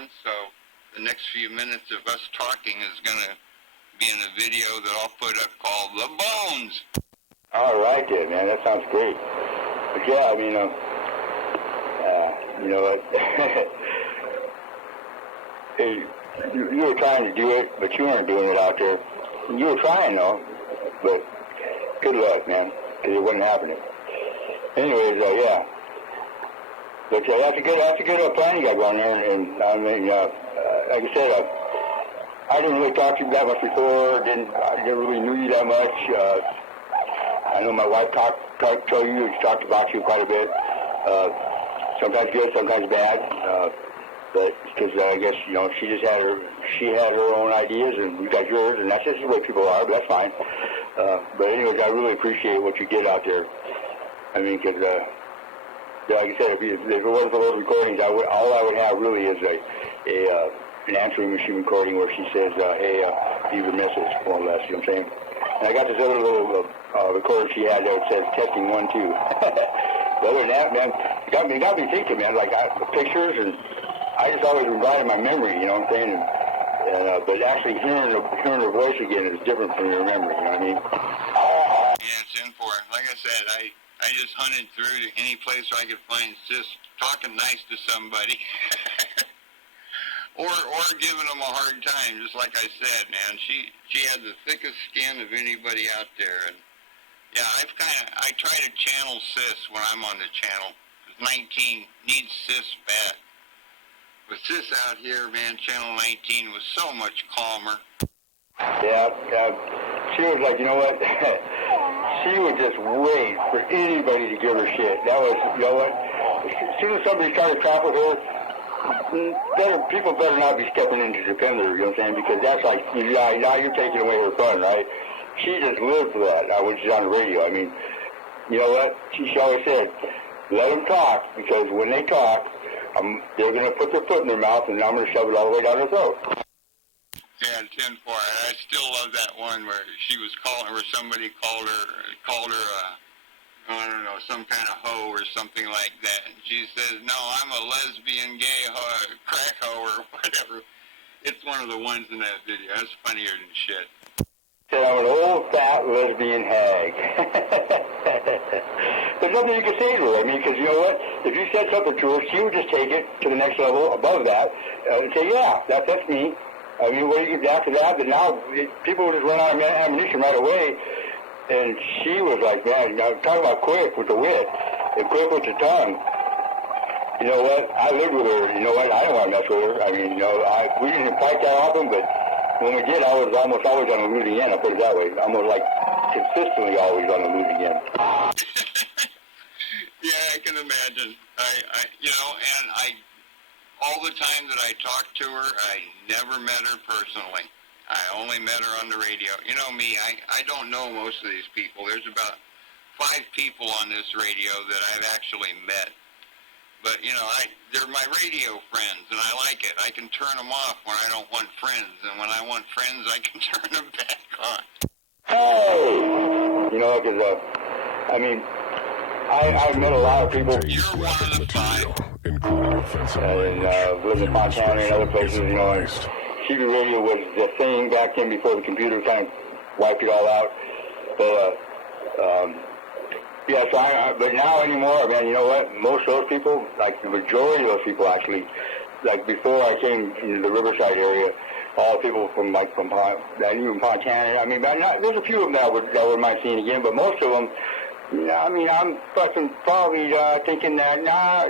going, so the next few minutes of us talking is going to be in a video that I'll put up called The Bones. All right, then, man. That sounds great. But yeah, I mean, you know what? you were trying to do it, but you weren't doing it out there. You were trying, though, but good luck, man, because it wasn't happening. Anyways, yeah. But that's a good plan you got going there. And I mean, like I said, I didn't really talk to you that much before. I never really knew you that much. I know my wife told you, she talked about you quite a bit. Sometimes good, sometimes bad. But because I guess, you know, she had her own ideas, and you got yours, and that's just the way people are. But that's fine. But anyways, I really appreciate what you did out there. I mean, because like I said, if it wasn't for those recordings, all I would have really is an answering machine recording where she says, "Hey, leave your message," more or less. You know what I'm saying? And I got this other little recorder she had that says "testing 1 2." But other than that, man, it got me thinking, man. Like the pictures, and I just always relied on my memory. You know what I'm saying? And but actually hearing her voice again is different from your memory. You know what I mean? Yeah, it's in for it. Like I said, I just hunted through to any place where I could find just talking nice to somebody. or giving them a hard time, just like I said, man. She had the thickest skin of anybody out there. And yeah, I try to channel Sis when I'm on the channel. 19 needs Sis bad. With Sis out here, man, channel 19 was so much calmer. Yeah, she was like, you know what? She would just wait for anybody to give her shit. That was, you know what? As soon as somebody started to crap with her, people better not be stepping in to defend her, you know what I'm saying? Because that's like, now you're taking away her fun, right? She just lived for that when she's on the radio. I mean, you know what? She always said, let them talk, because when they talk, they're going to put their foot in their mouth, and I'm going to shove it all the way down their throat. Yeah, 10-4. I still love that one where she was calling, where somebody called her, I don't know, some kind of hoe or something like that. And she says, no, I'm a lesbian, gay, crack hoe, or whatever. It's one of the ones in that video. That's funnier than shit. Said I'm an old, fat, lesbian hag. There's nothing you can say to her. I mean, because you know what? If you said something to her, she would just take it to the next level above that and say, yeah, that's me. I mean, what do you get after that? But now people would just run out of ammunition right away. And she was like, man, talk about quick with the wit and quick with the tongue. You know what? I lived with her. You know what? I didn't want to mess with her. I mean, you know, we didn't fight that often, but when we did, I was almost always on the losing end. I'll put it that way. Almost like consistently always on the losing end. Yeah, I can imagine. You know, and all the time that I talked to her, I never met her personally. I only met her on the radio. You know me, I don't know most of these people. There's about 5 people on this radio that I've actually met. But, you know, they're my radio friends, and I like it. I can turn them off when I don't want friends, and when I want friends, I can turn them back on. Hey! You know, because, I mean, I've met a lot of people. You're one of the 5. Including offensive and lived in Montana and other places, you know, and CB radio was the thing back then before the computer kind of wiped it all out. So, yeah, so but now anymore, man, you know what? Most of those people, like the majority of those people actually, like before I came into the Riverside area, all the people from even Montana, I mean, there's a few of them that would mind seeing again, but most of them, yeah, I mean, I'm fucking probably thinking that,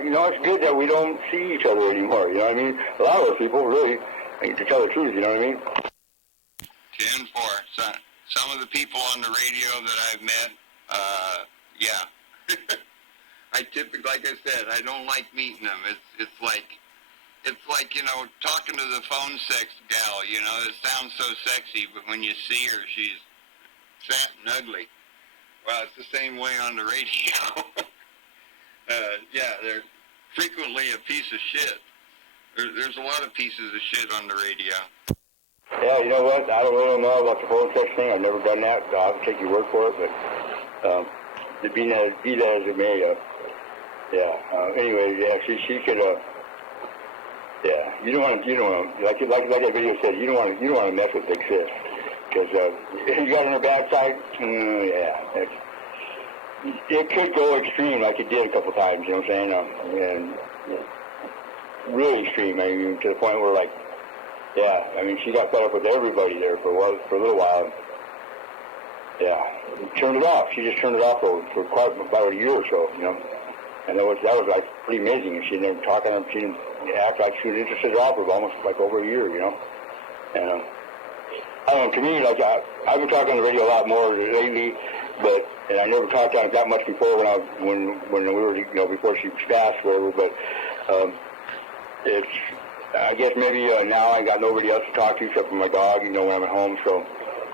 you know, it's good that we don't see each other anymore, you know what I mean? A lot of those people, really, to tell the truth, you know what I mean? 10-4. Some of the people on the radio that I've met, yeah. I typically, like I said, I don't like meeting them. It's like, you know, talking to the phone sex gal, you know, it sounds so sexy, but when you see her, she's fat and ugly. Well, it's the same way on the radio. Yeah, they're frequently a piece of shit. There's a lot of pieces of shit on the radio. Yeah, you know what? I don't really know about the phone sex thing. I've never done that. So I'll take your word for it, but be that as it may, yeah. Anyway, yeah, she could, Yeah, you don't want to, like that video said, you don't want to mess with Big Sis, because you got on her bad side. Yeah, it could go extreme, like it did a couple times. You know what I'm saying? And really extreme. I mean, to the point where, like, yeah, I mean, she got fed up with everybody there for a little while. Yeah, turned it off. She just turned it off for quite about a year or so. You know, and that was like pretty amazing. And she didn't talk on him. She didn't act like she was interested at all for almost like over a year, you know. And I don't know, to me, like I've been talking on the radio a lot more lately, and I never talked on it that much before when we were, you know, before she passed, whatever. But it's, I guess maybe now I got nobody else to talk to except for my dog, you know, when I'm at home. So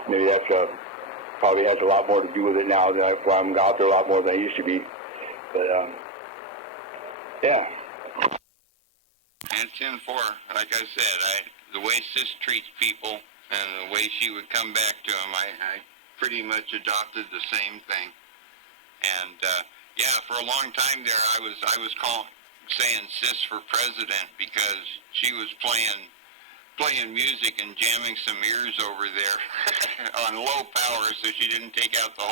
maybe that's probably has a lot more to do with it now that I'm out there a lot more than I used to be. But yeah. And 10-4, like I said, the way Sis treats people and the way she would come back to him, I pretty much adopted the same thing. And yeah, for a long time there, I was saying Sis for president because she was playing music and jamming some ears over there on low power, so she didn't take out the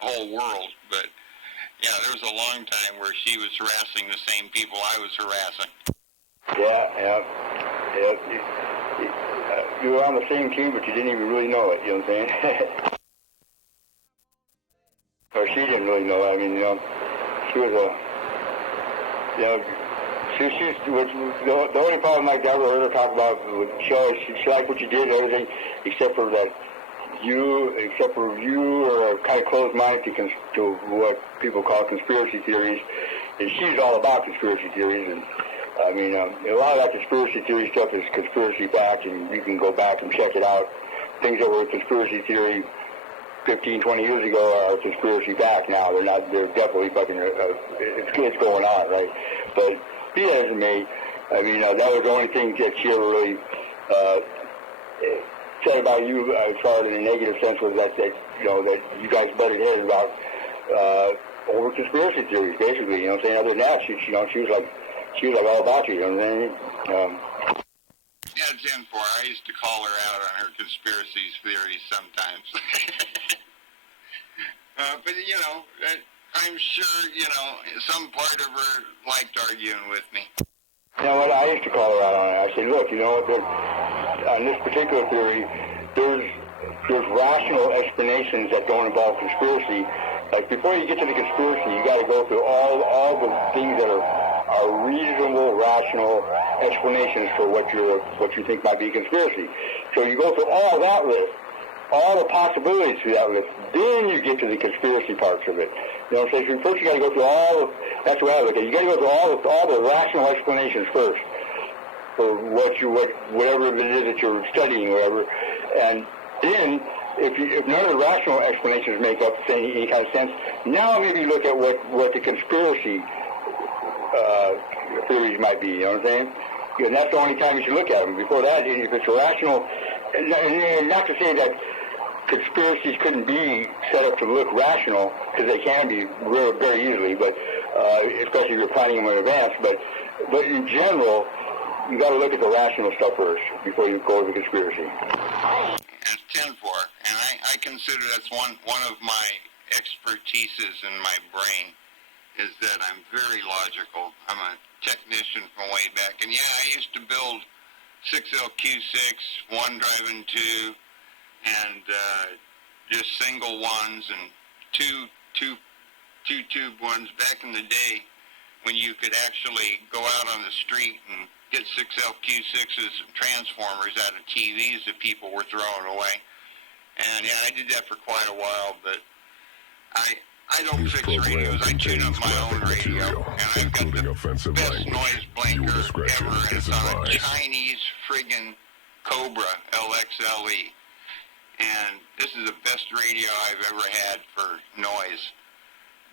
whole world. But yeah, there was a long time where she was harassing the same people I was harassing. Yeah. You were on the same team, but you didn't even really know it, you know what I'm saying? Or she didn't really know it. I mean, you know, she was the only problem I ever heard her talk about with she liked what you did and everything, except for you are kind of closed-minded to what people call conspiracy theories, and she's all about conspiracy theories. And I mean, a lot of that conspiracy theory stuff is conspiracy backed, and you can go back and check it out. Things that were conspiracy theory 15, 20 years ago are conspiracy backed now. They're not. They're definitely fucking. It's going on, right? But be that as it may, I mean, that was the only thing that she ever really said about you, as far as in a negative sense, was that you know that you guys butted heads about over conspiracy theories, basically. You know what I'm saying? Other than that, she was like all about you. You know what I'm saying? Yeah, 10-4. I used to call her out on her conspiracy theories sometimes. But, you know, I'm sure, you know, some part of her liked arguing with me. You know what? I used to call her out on it. I said, look, you know, on this particular theory, there's rational explanations that don't involve conspiracy. Like, before you get to the conspiracy, you got to go through all the things that are reasonable, rational explanations for what you think might be a conspiracy. So you go through all that list, all the possibilities through that list, then you get to the conspiracy parts of it. You know what I'm saying? So first you got to go through that's the way I look at it. You got to go through all the rational explanations first for whatever it is that you're studying, whatever, and then if none of the rational explanations make up any kind of sense, now maybe look at what the conspiracy theories might be, you know what I'm saying? And that's the only time you should look at them. Before that, if it's irrational, and not to say that conspiracies couldn't be set up to look rational, because they can be very easily, but especially if you're planning them in advance. But in general, you got to look at the rational stuff first before you go to the conspiracy. That's 10-4, and I consider that's one of my expertises in my brain. Is that I'm very logical. I'm a technician from way back. And yeah, I used to build 6LQ6, one driving two, and just single ones and two tube ones back in the day when you could actually go out on the street and get 6LQ6s and transformers out of TVs that people were throwing away. And yeah, I did that for quite a while, but I don't fix radios. I tune up my own radio, and I've got the best noise blanker ever, and it's on a Chinese friggin' Cobra LXLE. And this is the best radio I've ever had for noise.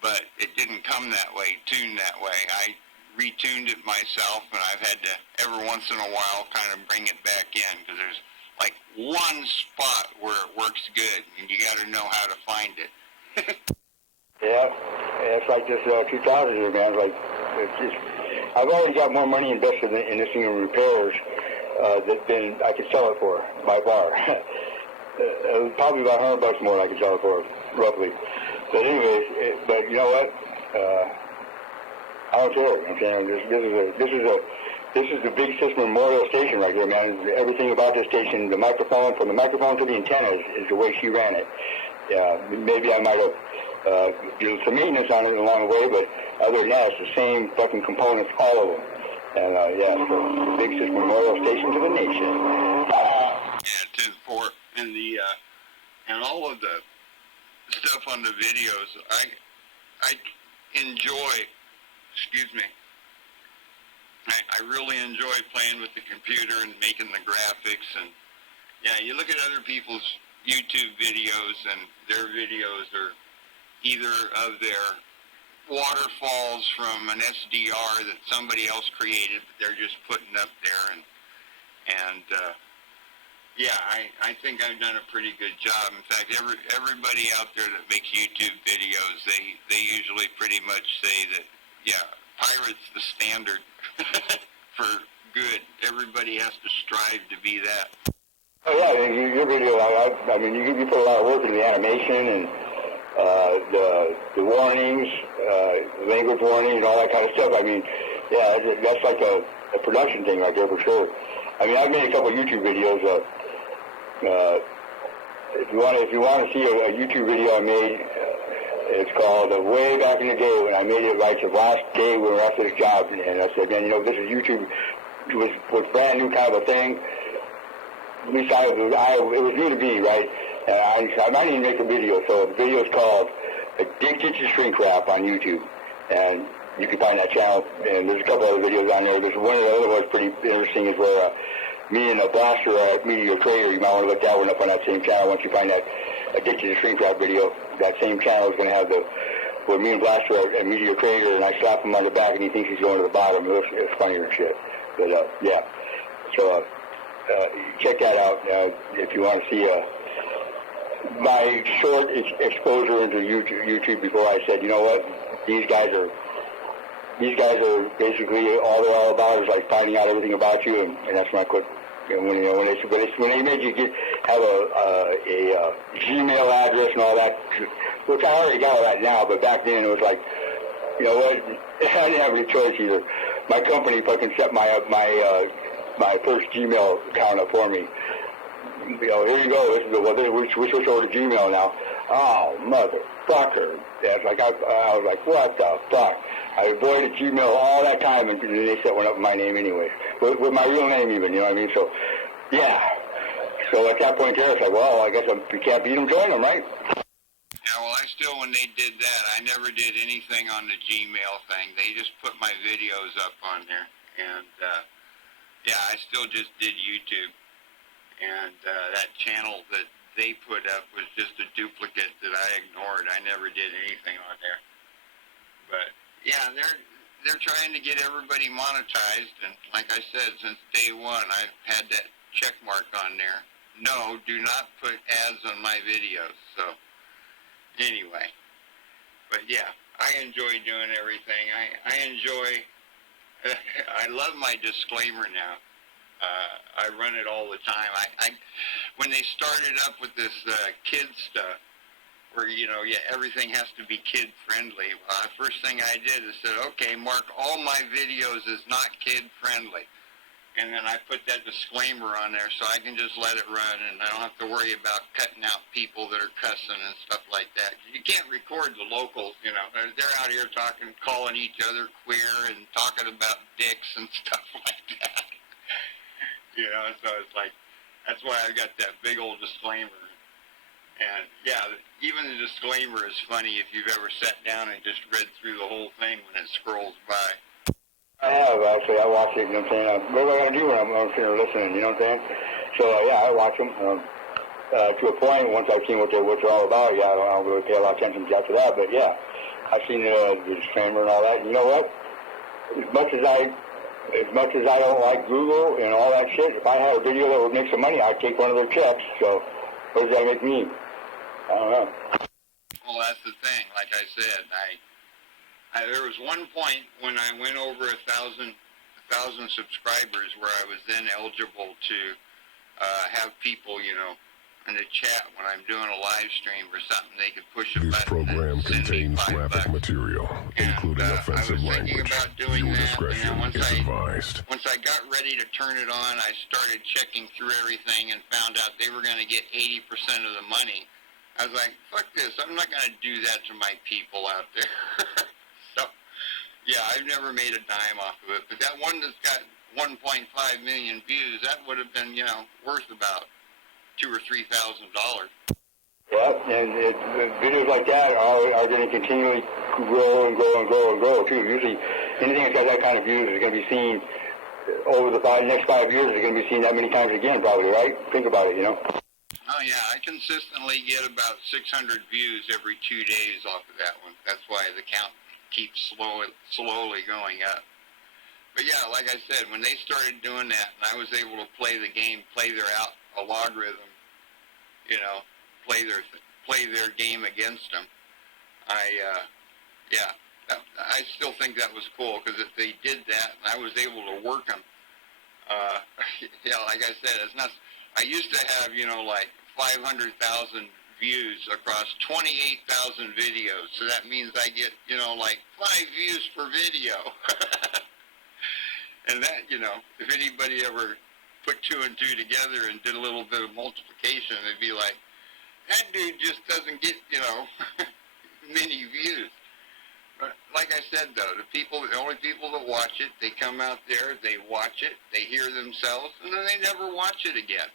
But it didn't come that way, tuned that way. I retuned it myself, and I've had to, every once in a while, kind of bring it back in, because there's like one spot where it works good, and you got to know how to find it. Yeah, it's like this 2000 here, man. Like, it's just, I've already got more money invested in this thing in repairs than I could sell it for by far. Probably about $100 more I could sell it for, roughly. But anyways, but you know what? I don't care. I'm saying this is the Big Sis Memorial Station right here, man. Everything about this station, the microphone, from the microphone to the antenna, is the way she ran it. Maybe I might have do some maintenance on it along the way, but other than that, it's the same fucking components, all of them. And so the Big Sis Memorial Station to the nation. Yeah, 10-4, and and all of the stuff on the videos, I enjoy. Excuse me. I really enjoy playing with the computer and making the graphics, and yeah, you look at other people's YouTube videos, and their videos are either of their waterfalls from an SDR that somebody else created, but they're just putting up there, and yeah, I think I've done a pretty good job. In fact, everybody out there that makes YouTube videos, they usually pretty much say that, yeah, Pirate's the standard for good. Everybody has to strive to be that. Oh yeah, your video, I mean, you put a lot of work into the animation and the warnings, language warning, and all that kind of stuff. I mean, yeah, that's like a production thing right there for sure. I mean, I've made a couple of YouTube videos. If you want to see a YouTube video I made, it's called way back in the day when I made it right the last day we were after this job, and I said, man, you know, this is YouTube. It was brand new kind of a thing. At least it was new to me, right? And I might even make a video. So the video is called Addicted to Shrink Wrap on YouTube, and you can find that channel. And there's a couple other videos on there. There's one of the other ones pretty interesting is where me and a blaster at Meteor Trader. You might want to look that one up on that same channel. Once you find that Addicted to Shrink Wrap video, that same channel is going to have where me and Blaster at Meteor Trader, and I slap him on the back, and he thinks he's going to the bottom. It's funnier and shit. But yeah, so check that out if you want to see my short exposure into YouTube before I said, you know what, these guys are basically all they're all about is like finding out everything about you, and that's when I quit. When they made you have a Gmail address and all that, which I already got all that now, but back then it was like, you know what, I didn't have any choice either. My company fucking set my first Gmail account up for me. You know, here you go. We switch over to Gmail now. Oh, motherfucker. Yeah, it's like I was like, what the fuck? I avoided Gmail all that time, and they set one up with my name anyway, with my real name even. You know what I mean? So, yeah. So at that point there, it's like, well, I guess if you can't beat them, join them, right? Yeah, well, when they did that, I never did anything on the Gmail thing. They just put my videos up on there, and yeah, I still just did YouTube. And that channel that they put up was just a duplicate that I ignored. I never did anything on there. But yeah, they're trying to get everybody monetized, and like I said, since day one, I've had that check mark on there. No, do not put ads on my videos. So anyway, but yeah, I enjoy doing everything. I love my disclaimer now. I run it all the time. When they started up with this kid stuff, where, you know, yeah, everything has to be kid-friendly, first thing I did is said, okay, mark all my videos as not kid-friendly. And then I put that disclaimer on there so I can just let it run, and I don't have to worry about cutting out people that are cussing and stuff like that. You can't record the locals, you know. They're out here talking, calling each other queer and talking about dicks and stuff like that. You know, so it's like, that's why I got that big old disclaimer. And yeah, even the disclaimer is funny if you've ever sat down and just read through the whole thing when it scrolls by. I have, actually. I watch it, you know what I'm saying? What am I going to do when I'm sitting there listening, you know what I'm saying? So, yeah, I watch them. To a point, once I've seen what they're all about, yeah, I don't really pay a lot of attention after that. But, yeah, I've seen the disclaimer and all that. You know what? As much as I don't like Google and all that shit, if I had a video that would make some money, I'd take one of their checks. So, what does that make me? I don't know. Well, that's the thing. Like I said, There was one point when I went over 1,000 subscribers where I was then eligible to have people, in the chat when I'm doing a live stream or something. They could push a This button program and send me contains $5. graphic material, including offensive I was thinking language. about doing Viewer that, discretion and then is advised. once I got ready to turn it on, I started checking through everything and found out they were going to get 80% of the money. I was like, fuck this, I'm not going to do that to my people out there. So, yeah, I've never made a dime off of it, but that one that's got 1.5 million views, that would have been, worth about $2,000 or $3,000. Yeah, and videos like that are going to continually grow and grow and grow and grow, too. Usually, anything that's got that kind of views is going to be seen over the next 5 years. Is going to be seen that many times again, probably, right? Think about it, Oh, yeah, I consistently get about 600 views every 2 days off of that one. That's why the count keeps slowly going up. But, yeah, like I said, when they started doing that and I was able to play the game, play their logarithm, play their game against them, I still think that was cool, because if they did that and I was able to work them, like I said, it's not. I used to have, like 500,000 views across 28,000 videos, so that means I get, like 5 views per video. And that, if anybody ever put 2 and 2 together and did a little bit of multiplication, it'd be like, that dude just doesn't get, many views. But like I said, though, the only people that watch it, they come out there, they watch it, they hear themselves, and then they never watch it again.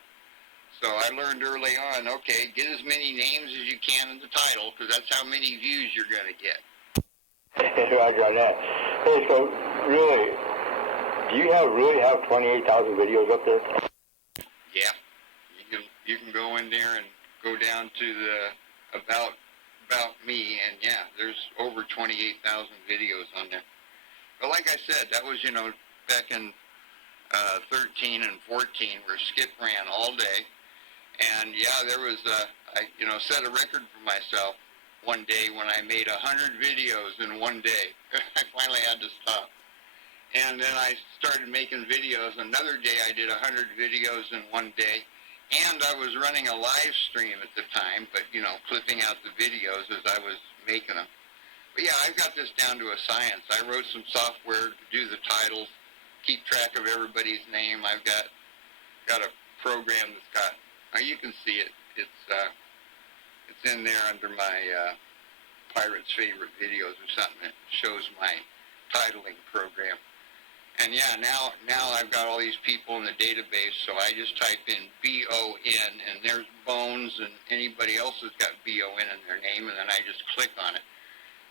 So I learned early on, okay, get as many names as you can in the title, because that's how many views you're going to get. Roger on that. Hey, so really, do you really have 28,000 videos up there? Yeah. You can go in there and go down to the about me, and yeah, there's over 28,000 videos on there. But like I said, that was, back in 13 and 14, where Skip ran all day. And yeah, there was, I set a record for myself one day when I made 100 videos in one day. I finally had to stop. And then I started making videos. Another day I did 100 videos in one day. And I was running a live stream at the time, but, clipping out the videos as I was making them. But yeah, I've got this down to a science. I wrote some software to do the titles, keep track of everybody's name. I've got a program that's got, you can see it. It's in there under my Pirate's Favorite Videos or something. It shows my titling program. And yeah, now I've got all these people in the database, so I just type in B-O-N, and there's Bones and anybody else that's got B-O-N in their name, and then I just click on it.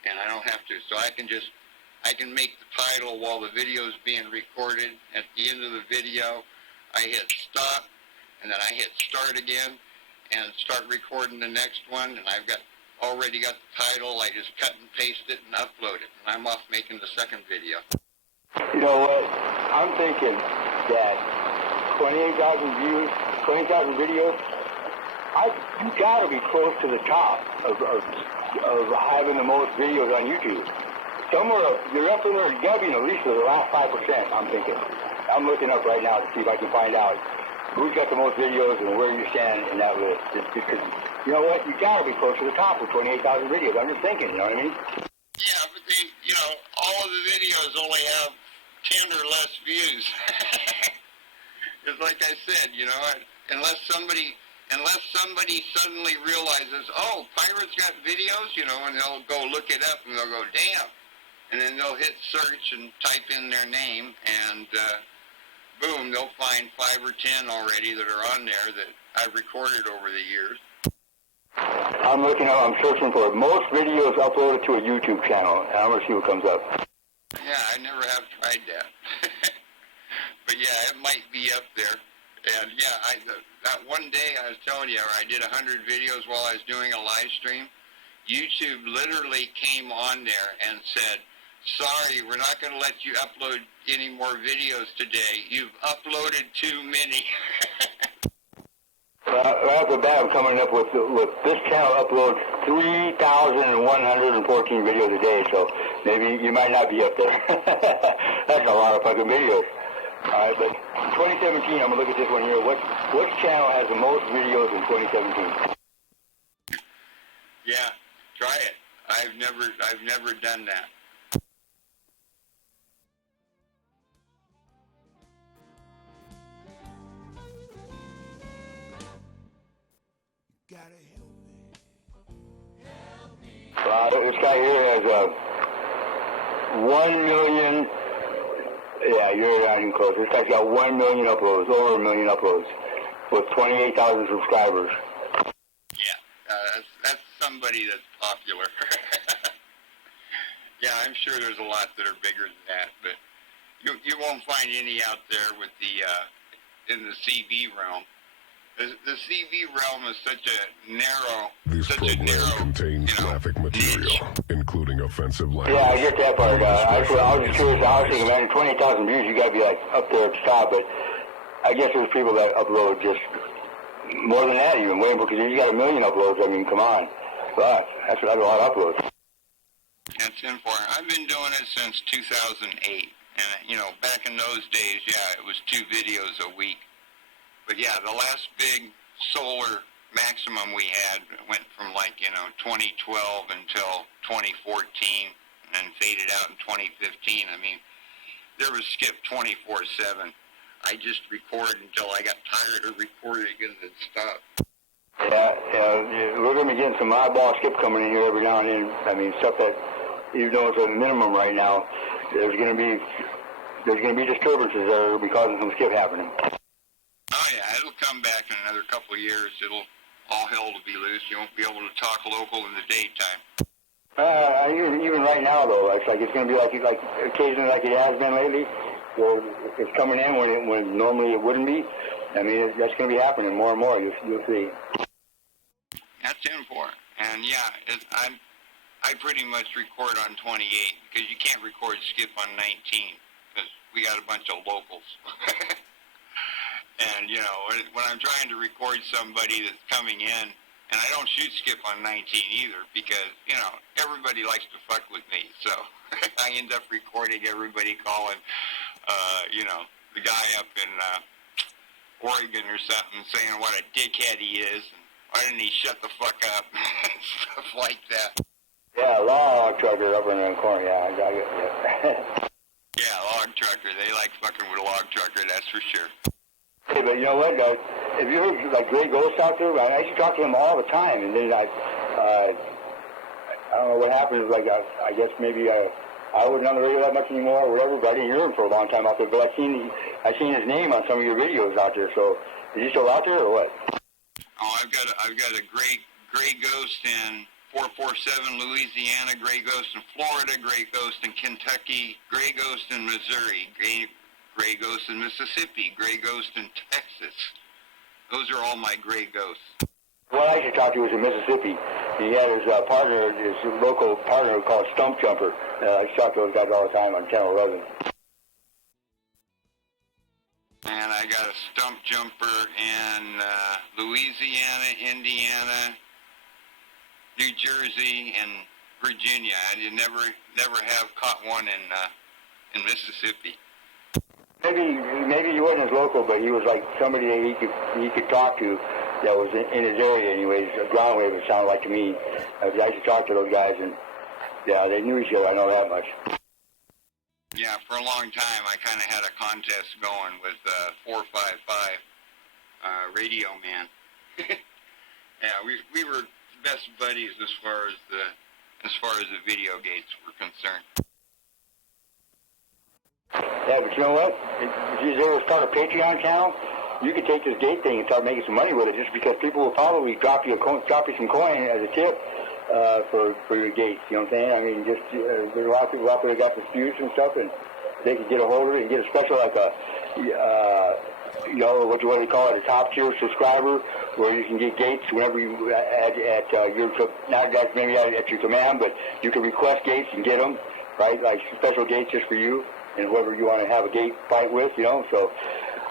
And I don't have to. So I can make the title while the video is being recorded. At the end of the video, I hit stop, and then I hit start again, and start recording the next one, and I've already got the title. I just cut and paste it and upload it, and I'm off making the second video. You know what? I'm thinking that 28,000 views, 20,000 videos, you got to be close to the top of having the most videos on YouTube. You're up there, you got to be in at least the last 5%, I'm thinking. I'm looking up right now to see if I can find out who's got the most videos and where you stand in that list. Just because, you know what? You got to be close to the top with 28,000 videos. I'm just thinking, you know what I mean? Yeah, but all of the videos only have 10 or less views. It's like I said, unless somebody suddenly realizes, oh, Pirate's got videos, and they'll go look it up and they'll go, damn. And then they'll hit search and type in their name, and boom, they'll find 5 or 10 already that are on there that I've recorded over the years. I'm searching for most videos uploaded to a YouTube channel, and I'm going to see what comes up. Yeah, I never have tried that. But yeah, it might be up there. And yeah, that one day I was telling you, I did 100 videos while I was doing a live stream. YouTube literally came on there and said, sorry, we're not going to let you upload any more videos today. You've uploaded too many. Well, Right off the bat, I'm coming up with this channel uploads 3,114 videos a day, so maybe you might not be up there. That's a lot of fucking videos. Alright, but 2017, I'm going to look at this one here. What channel has the most videos in 2017? Yeah, try it. I've never done that. This guy here has 1 million. Yeah, you're not even close. This guy's got 1 million uploads, over 1 million uploads, with 28,000 subscribers. Yeah, that's somebody that's popular. Yeah, I'm sure there's a lot that are bigger than that, but you won't find any out there with the in the CV realm. The CV realm is such a narrow. This program contains graphic material, including offensive language. Yeah, I get that part. I was just curious. I was thinking, man, 20,000 views, you got to be like up there at the top. But I guess there's people that upload just more than that, even way, because you got 1 million uploads. I mean, come on, fuck, that's a lot of uploads. That's important. I've been doing it since 2008, and back in those days, yeah, it was 2 videos a week. But yeah, the last big solar maximum we had went from 2012 until 2014, and then faded out in 2015. I mean, there was Skip 24/7. I just recorded until I got tired of recording and then stopped. Yeah, we're going to be getting some oddball Skip coming in here every now and then. I mean, stuff that even though it's a minimum right now, there's going to be disturbances that will be causing some Skip happening. Oh yeah, it'll come back in another couple of years. It'll all hell to be loose. You won't be able to talk local in the daytime. Even right now though, it's going to be like occasionally like it has been lately. So it's coming in when normally it wouldn't be. I mean, that's going to be happening more and more. You'll see. That's important. And yeah, I pretty much record on 28 because you can't record Skip on 19 because we got a bunch of locals. And, when I'm trying to record somebody that's coming in, and I don't shoot Skip on 19 either because, everybody likes to fuck with me. So I end up recording everybody calling, the guy up in Oregon or something saying what a dickhead he is and why didn't he shut the fuck up and stuff like that. Yeah, log trucker up in the corner, yeah, I got it, yeah. Yeah, log trucker, they like fucking with a log trucker, that's for sure. Hey, but you know what? If you heard Gray Ghost out there, I used to talk to him all the time, and then I don't know what happened. I guess maybe I wasn't on the radio that much anymore, or whatever. But I didn't hear him for a long time out there. But I seen his name on some of your videos out there. So is he still out there, or what? Oh, I've got a Gray Ghost in 447 Louisiana, Gray Ghost in Florida, Gray Ghost in Kentucky, Gray Ghost in Missouri, Gray Ghost in Mississippi, Gray Ghost in Texas. Those are all my Gray Ghosts. Well, I used to talk to was in Mississippi. He had his partner, his local partner called Stump Jumper. I used to talk to those guys all the time on Channel 11. And I got a Stump Jumper in Louisiana, Indiana, New Jersey, and Virginia. I never have caught one in Mississippi. Maybe he wasn't as local, but he was like somebody that he could talk to that was in his area anyways. A ground wave, it sounded like to me. I used to talk to those guys, and yeah, they knew each other. I know that much. Yeah, for a long time, I kind of had a contest going with 455 Radio Man. Yeah, we were best buddies as far as the VideoGates were concerned. Yeah, but you know what? If you ever start a Patreon channel, you could take this gate thing and start making some money with it, just because people will probably drop you some coin as a tip for your gates. You know what I'm saying? I mean, just there's a lot of people out there that got disputes and stuff, and they could get a hold of it and get a special what do they call it, a top tier subscriber, where you can get gates whenever you at your not maybe at your command, but you can request gates and get them, right? Like special gates just for you and whoever you want to have a gate fight with, So,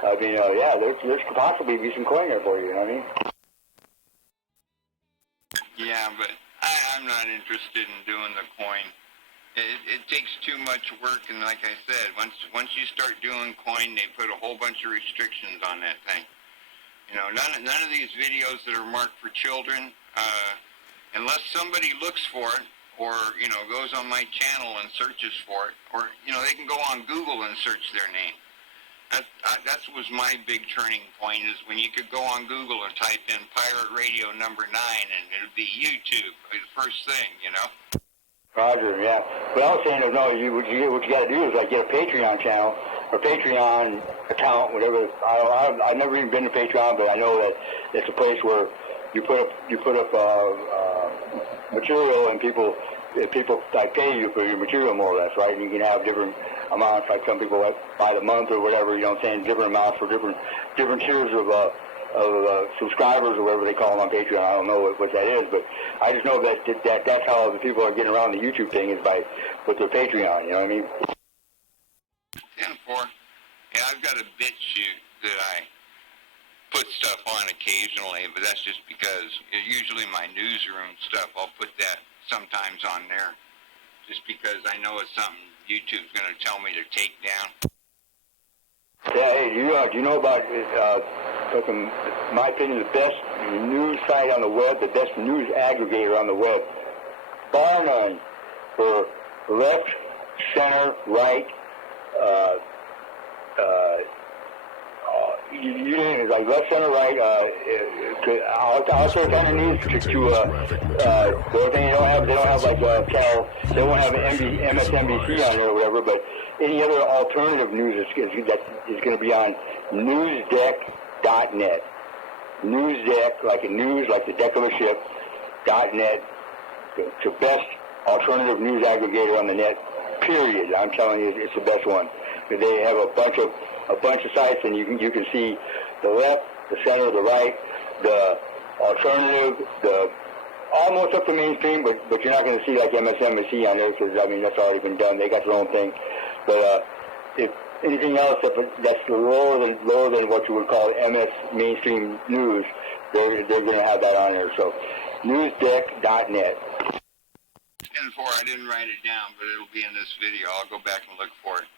I mean, yeah, there's could possibly be some coin there for you. You know what I mean? Yeah, but I'm not interested in doing the coin. It takes too much work, and like I said, once you start doing coin, they put a whole bunch of restrictions on that thing. You know, none of these videos that are marked for children, unless somebody looks for it, or, you know, goes on my channel and searches for it, or, you know, they can go on Google and search their name. That was my big turning point, is when you could go on Google and type in Pirate Radio number 9, and it would be YouTube, the first thing, you know? Roger, yeah. But I was saying, no, what you got to do is, like, get a Patreon channel, or Patreon account, whatever. I've never even been to Patreon, but I know that it's a place where you put up material, and people like pay you for your material, more or less, right? And you can have different amounts, like some people by the month or whatever, you know what I'm saying, different amounts for different tiers of subscribers, or whatever they call them on Patreon. I don't know what that is, but I just know that's how the people are getting around the YouTube thing, is with their Patreon, you know what I mean? 10-4. Yeah, I've got a bit shoot that I put stuff on occasionally, but that's just because usually my newsroom stuff, I'll put that sometimes on there, just because I know it's something YouTube's going to tell me to take down. Yeah, hey, do you know about, in my opinion, the best news site on the web, the best news aggregator on the web, bar none, for left, center, right, you name it, like left, center, right. I'll say kind of news to the only thing they don't have like channel, they won't have MSNBC on there or whatever, but any other alternative news is going to be on newsdeck.net. Newsdeck, like a news, like the deck of a ship, .net. It's the best alternative news aggregator on the net, period. I'm telling you, it's the best one. They have a bunch of sites, and you can see the left, the center, the right, the alternative, the almost up to mainstream, but you're not going to see like MSNBC on there, because I mean that's already been done. They got their own thing. But if anything else that's lower than what you would call MS mainstream news, they're going to have that on there. So newsdeck.net. 10-4, I didn't write it down, but it'll be in this video. I'll go back and look for it.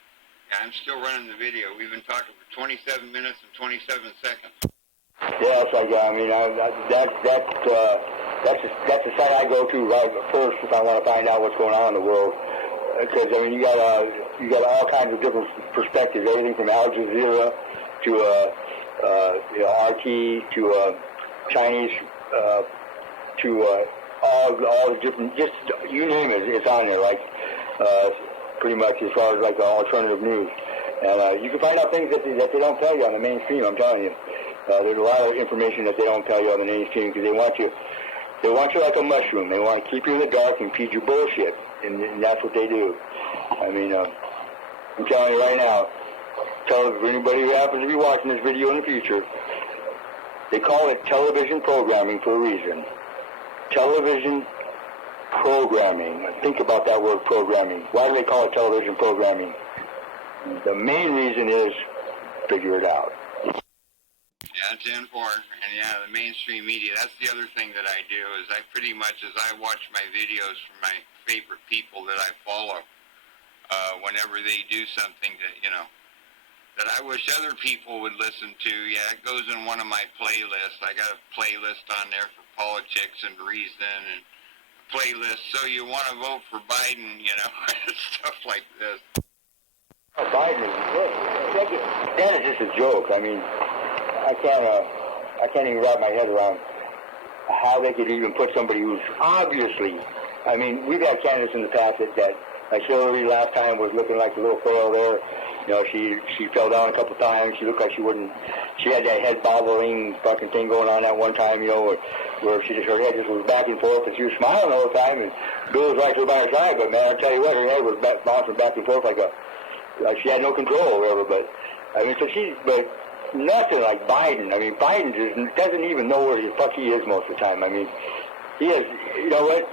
Yeah, I'm still running the video. We've been talking for 27 minutes and 27 seconds. Yeah, it's like, I mean, that's the site I go to right first if I want to find out what's going on in the world. Because, I mean, you got all kinds of different perspectives, everything from Al Jazeera to RT to Chinese to all the different, just you name it, it's on there, like pretty much as far as like alternative news. And you can find out things that they don't tell you on the mainstream, I'm telling you. There's a lot of information that they don't tell you on the mainstream, because they want you like a mushroom. They want to keep you in the dark and feed you bullshit, and that's what they do. I mean, I'm telling you right now, for anybody who happens to be watching this video in the future, they call it television programming for a reason. Television programming. Think about that word, programming. Why do they call it television programming? The main reason is figure it out. Yeah, 10-4. And yeah, the mainstream media, that's the other thing that I do, is I pretty much, as I watch my videos from my favorite people that I follow, whenever they do something that, you know, that I wish other people would listen to, yeah, it goes in one of my playlists. I got a playlist on there for politics and reason, and a playlist, so you want to vote for Biden, you know, stuff like this. Oh, Biden that is just a joke. I mean, I can't even wrap my head around how they could even put somebody who's obviously, I mean, we've had candidates in the past that like Hillary last time was looking like a little frail there. You know, she fell down a couple times. She looked like she had that head bobbling fucking thing going on that one time, you know, where her head just was back and forth, and she was smiling all the time, and Bill was right there by her side, but man, I tell you what, her head was bouncing back and forth like she had no control or whatever, but, I mean, but nothing like Biden. I mean, Biden just doesn't even know where the fuck he is most of the time. I mean, he is, you know what?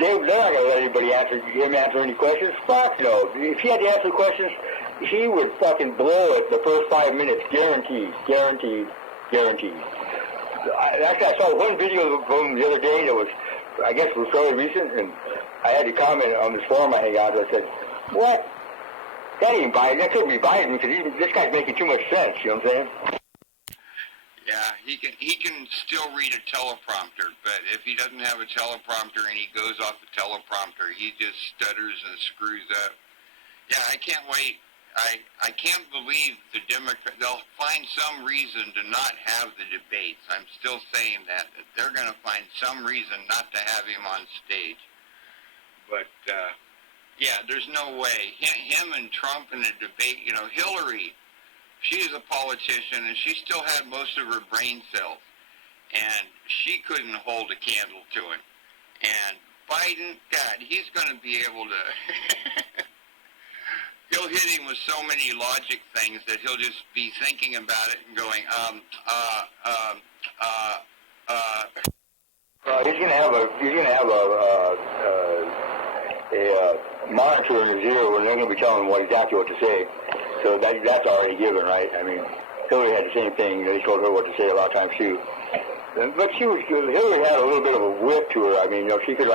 They're not going to let anybody answer any questions. Fuck no. If he had to answer questions, he would fucking blow it the first 5 minutes. Guaranteed. Actually, I saw one video from the other day that was I guess was fairly recent, and I had to comment on this forum I hang out with. I said, what? That ain't Biden. That couldn't be Biden because this guy's making too much sense, you know what I'm saying? Yeah, he can still read a teleprompter, but if he doesn't have a teleprompter and he goes off the teleprompter, he just stutters and screws up. Yeah, I can't wait. I can't believe the Democrats, they'll find some reason to not have the debates. I'm still saying that they're going to find some reason not to have him on stage. But, yeah, there's no way. Him and Trump in a debate, you know, Hillary, she's a politician, and she still had most of her brain cells, and she couldn't hold a candle to him. And Biden, God, he's going to be able to... He'll hit him with so many logic things that he'll just be thinking about it and going, He's gonna have a monitor in his ear where they're gonna be telling him exactly what to say. So that's already given, right? I mean, Hillary had the same thing. They told her what to say a lot of times too. But Hillary had a little bit of a whip to her. I mean, you know, she could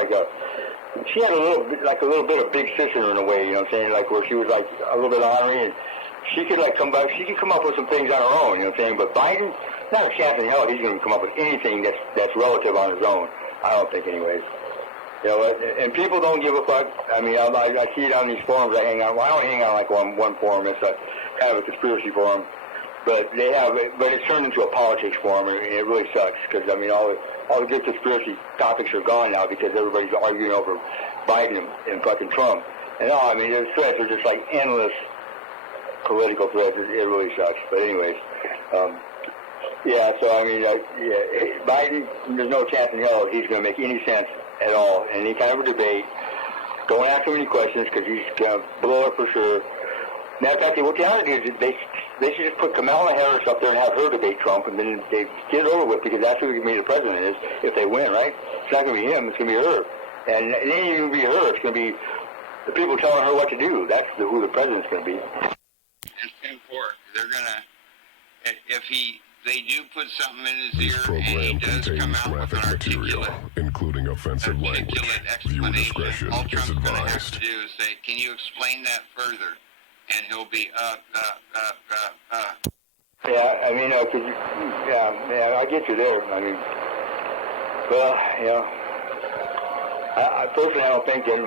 she had a little bit of big sister in a way, you know what I'm saying? Like where she was like a little bit ornery, and she could come up with some things on her own, you know what I'm saying? But Biden, not a chance in hell he's going to come up with anything that's relative on his own. I don't think, anyways. You know, and people don't give a fuck. I mean, I see it on these forums I hang on. Well, I don't hang on like one forum. It's kind of a conspiracy forum. But it's turned into a politics forum, and it really sucks because I mean, all the good conspiracy topics are gone now because everybody's arguing over Biden and fucking Trump. And I mean, the threats are just like endless political threats. It really sucks. But anyways, yeah. So I mean, Biden, there's no chance in hell he's going to make any sense at all in any kind of a debate. Don't ask him any questions because he's going to blow it for sure. Matter of fact, what they ought to do is they should just put Kamala Harris up there and have her debate Trump, and then they get it over with because that's who going to be the president is if they win, right? It's not going to be him. It's going to be her. And it ain't even going to be her. It's going to be the people telling her what to do. That's who the president's going to be. And 10-4, they're going to, if they do put something in his This ear, program and he does come contains out with an graphic material, including offensive language. Viewer discretion all is Trump's going to have advised. to do is say, can you explain that further? And he'll be, Yeah, I mean, I get you there. I mean, well, you know, I personally, I don't think that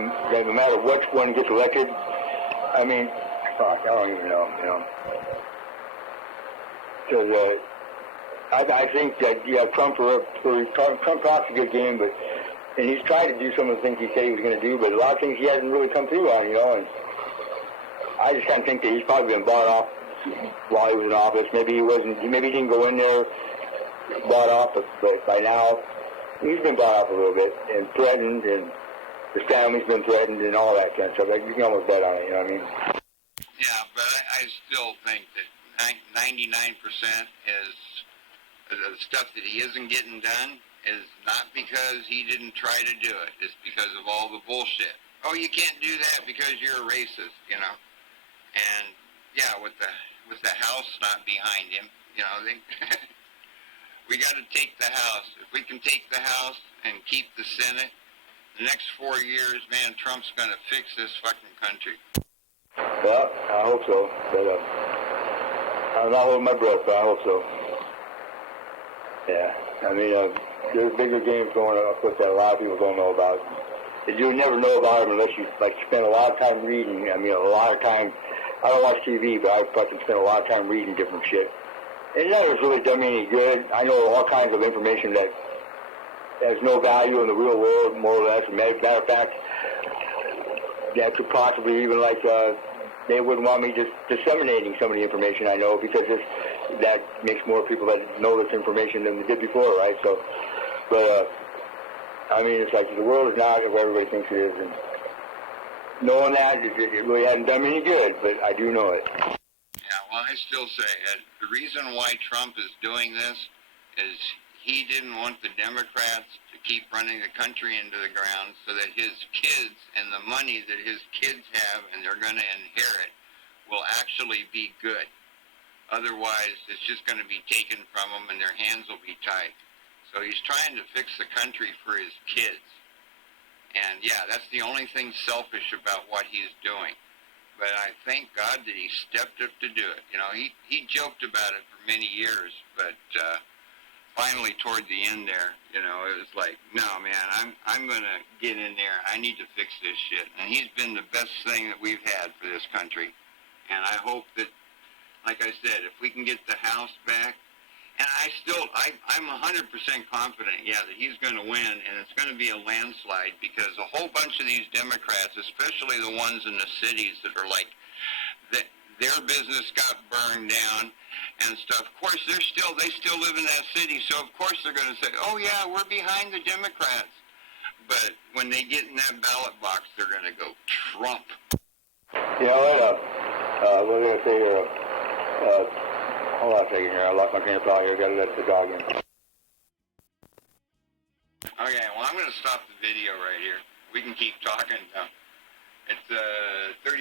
no matter which one gets elected, I mean, fuck, I don't even know, you know. Because I think that, yeah, Trump talks a good game, and he's tried to do some of the things he said he was going to do, but a lot of things he hasn't really come through on, you know, and I just kind of think that he's probably been bought off while he was in office. Maybe he didn't go in there bought off, but by now he's been bought off a little bit and threatened, and his family's been threatened and all that kind of stuff. Like, you can almost bet on it, you know what I mean? yeah, but I still think that 99% is the stuff that he isn't getting done is not because he didn't try to do it. It's because of all the bullshit. Oh, you can't do that because you're a racist, you know? And yeah, with the House not behind him, you know, we got to take the House. If we can take the House and keep the Senate, the next 4 years, man, Trump's going to fix this fucking country. Well, I hope so. But I'm not holding my breath, but I hope so. Yeah, I mean, there's bigger games going on with that a lot of people don't know about. You never know about them unless you spend a lot of time reading. I mean, a lot of time. I don't watch TV, but I fucking spend a lot of time reading different shit. And that has really done me any good. I know all kinds of information that has no value in the real world, more or less. As a matter of fact, that could possibly even they wouldn't want me just disseminating some of the information I know because that makes more people that know this information than they did before, right? So, but I mean, it's like the world is not what everybody thinks it is, and knowing that, it really hasn't done me any good, but I do know it. Yeah, well, I still say the reason why Trump is doing this is he didn't want the Democrats to keep running the country into the ground so that his kids and the money that his kids have and they're going to inherit will actually be good. Otherwise, it's just going to be taken from them and their hands will be tied. So he's trying to fix the country for his kids. And yeah, that's the only thing selfish about what he's doing. But I thank God that he stepped up to do it. You know, he joked about it for many years, but finally toward the end there, you know, it was like, no, man, I'm going to get in there. I need to fix this shit. And he's been the best thing that we've had for this country. And I hope that, like I said, if we can get the House back, and I'm 100% confident, yeah, that he's going to win, and it's going to be a landslide, because a whole bunch of these Democrats, especially the ones in the cities that are like, their business got burned down and stuff. Of course, they still live in that city, so of course they're going to say, oh yeah, we're behind the Democrats. But when they get in that ballot box, they're going to go Trump. You know what? What was I going to say here? Hold on a second here. I lost my train of thought here. Got to let the dog in. Okay, well, I'm going to stop the video right here. We can keep talking. It's 30